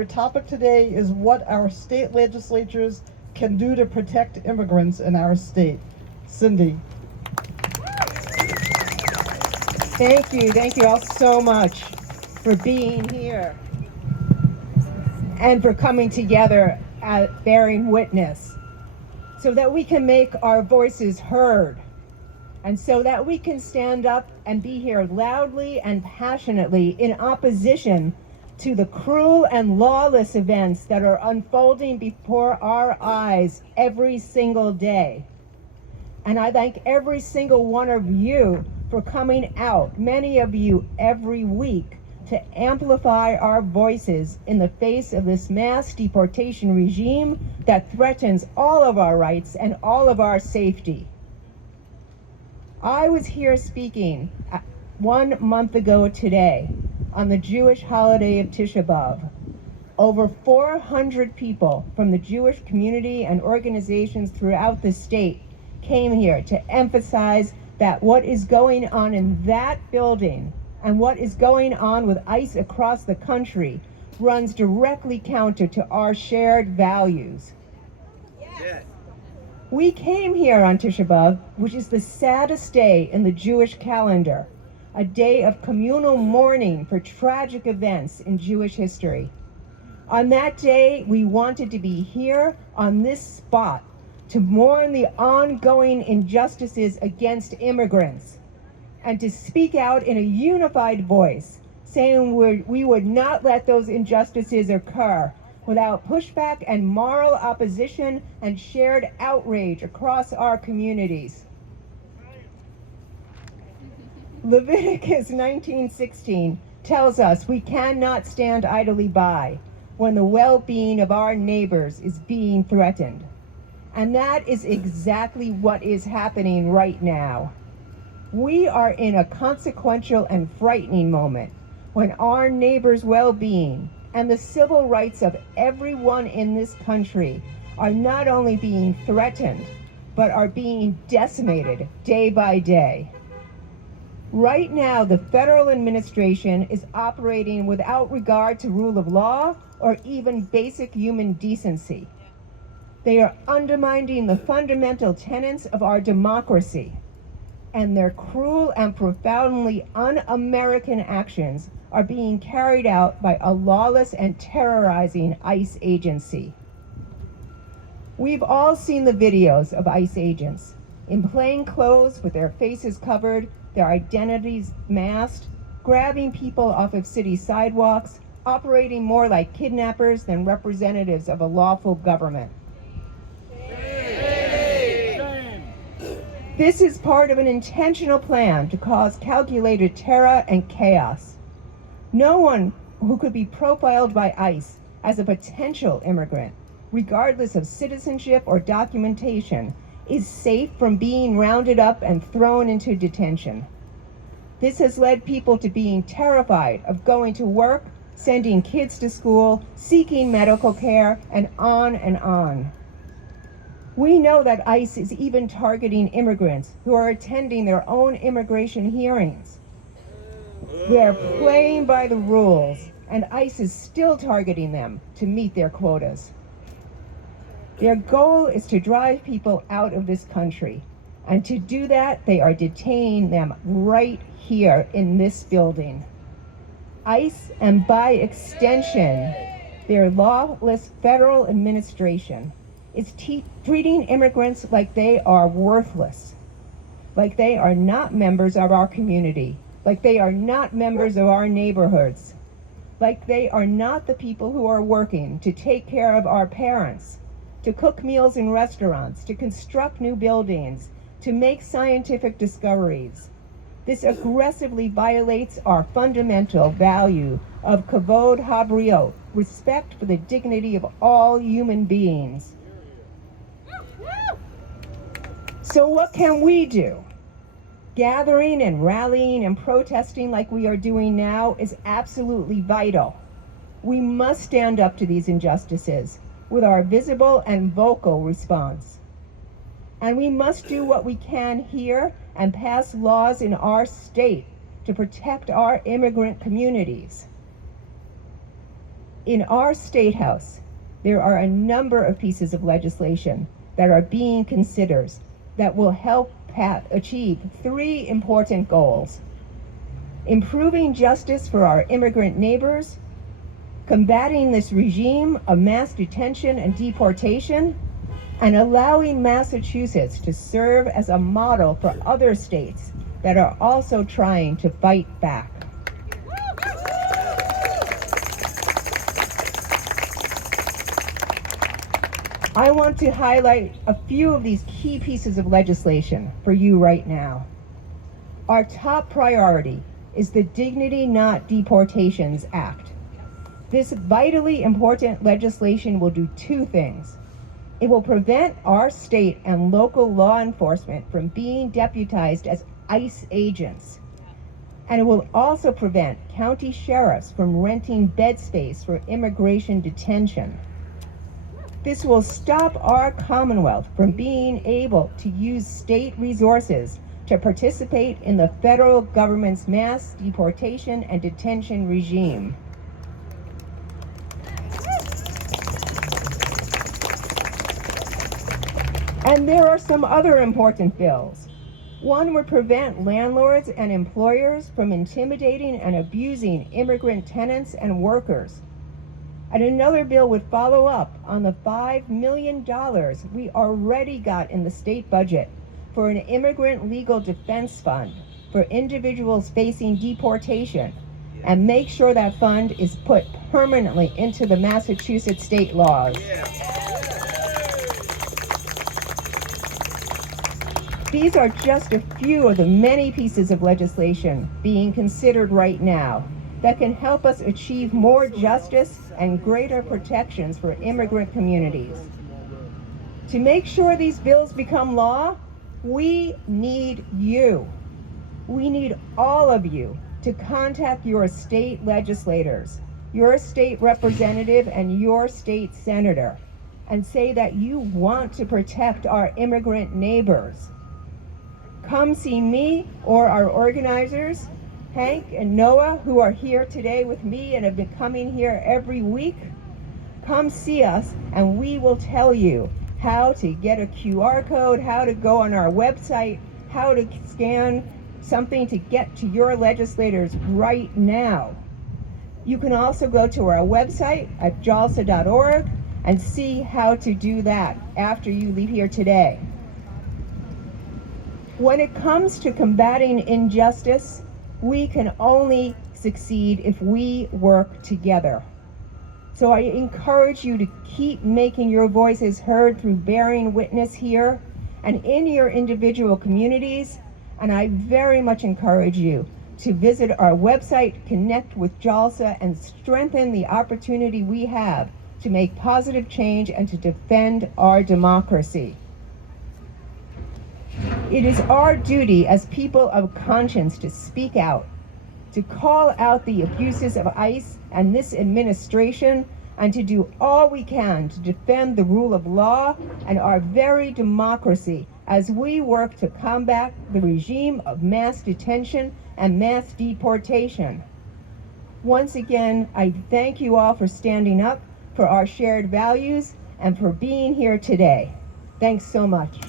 Our topic today is what our state legislatures can do to protect immigrants in our state. Cindy. Thank you all so much for being here and for coming together bearing witness so that we can make our voices heard and so that we can stand up and be here loudly and passionately in opposition to the cruel and lawless events that are unfolding before our eyes every single day. And I thank every single one of you for coming out, many of you every week, to amplify our voices in the face of this mass deportation regime that threatens all of our rights and all of our safety. I was here speaking 1 month ago today on the Jewish holiday of Tisha B'Av. Over 400 people from the Jewish community and organizations throughout the state came here to emphasize that what is going on in that building and what is going on with ICE across the country runs directly counter to our shared values. Yes. We came here on Tisha B'Av, which is the saddest day in the Jewish calendar, a day of communal mourning for tragic events in Jewish history. On that day, we wanted to be here on this spot to mourn the ongoing injustices against immigrants and to speak out in a unified voice, saying we would not let those injustices occur without pushback and moral opposition and shared outrage across our communities. Leviticus 19:16 tells us we cannot stand idly by when the well-being of our neighbors is being threatened. And that is exactly what is happening right now. We are in a consequential and frightening moment when our neighbors' well-being and the civil rights of everyone in this country are not only being threatened, but are being decimated day by day. Right now, the federal administration is operating without regard to rule of law or even basic human decency. They are undermining the fundamental tenets of our democracy, and their cruel and profoundly un-American actions are being carried out by a lawless and terrorizing ICE agency. We've all seen the videos of ICE agents in plain clothes with their faces covered, their identities masked, grabbing people off of city sidewalks, operating more like kidnappers than representatives of a lawful government. This is part of an intentional plan to cause calculated terror and chaos. No one who could be profiled by ICE as a potential immigrant, regardless of citizenship or documentation, is safe from being rounded up and thrown into detention. This has led people to being terrified of going to work, sending kids to school, seeking medical care, and on and on. We know that ICE is even targeting immigrants who are attending their own immigration hearings. They are playing by the rules, and ICE is still targeting them to meet their quotas. Their goal is to drive people out of this country, and to do that, they are detaining them right here in this building. ICE, and by extension, their lawless federal administration, is treating immigrants like they are worthless, like they are not members of our community, like they are not members of our neighborhoods, like they are not the people who are working to take care of our parents, to cook meals in restaurants, to construct new buildings, to make scientific discoveries. This aggressively violates our fundamental value of kavod habriot, respect for the dignity of all human beings. So what can we do? Gathering and rallying and protesting like we are doing now is absolutely vital. We must stand up to these injustices with our visible and vocal response. And we must do what we can here and pass laws in our state to protect our immigrant communities. In our State House, there are a number of pieces of legislation that are being considered that will help achieve three important goals: improving justice for our immigrant neighbors, combating this regime of mass detention and deportation, and allowing Massachusetts to serve as a model for other states that are also trying to fight back. I want to highlight a few of these key pieces of legislation for you right now. Our top priority is the Dignity Not Deportations Act. This vitally important legislation will do two things. It will prevent our state and local law enforcement from being deputized as ICE agents. And it will also prevent county sheriffs from renting bed space for immigration detention. This will stop our Commonwealth from being able to use state resources to participate in the federal government's mass deportation and detention regime. And there are some other important bills. One would prevent landlords and employers from intimidating and abusing immigrant tenants and workers. And another bill would follow up on the $5 million we already got in the state budget for an immigrant legal defense fund for individuals facing deportation, and make sure that fund is put permanently into the Massachusetts state laws. These are just a few of the many pieces of legislation being considered right now that can help us achieve more justice and greater protections for immigrant communities. To make sure these bills become law, we need you. We need all of you to contact your state legislators, your state representative, and your state senator, and say that you want to protect our immigrant neighbors. Come see me or our organizers, Hank and Noah, who are here today with me and have been coming here every week. Come see us and we will tell you how to get a QR code, how to go on our website, how to scan something to get to your legislators right now. You can also go to our website at jalsa.org and see how to do that after you leave here today. When it comes to combating injustice, we can only succeed if we work together. So I encourage you to keep making your voices heard through bearing witness here and in your individual communities. And I very much encourage you to visit our website, connect with JALSA, and strengthen the opportunity we have to make positive change and to defend our democracy. It is our duty as people of conscience to speak out, to call out the abuses of ICE and this administration, and to do all we can to defend the rule of law and our very democracy as we work to combat the regime of mass detention and mass deportation. Once again, I thank you all for standing up for our shared values and for being here today. Thanks so much.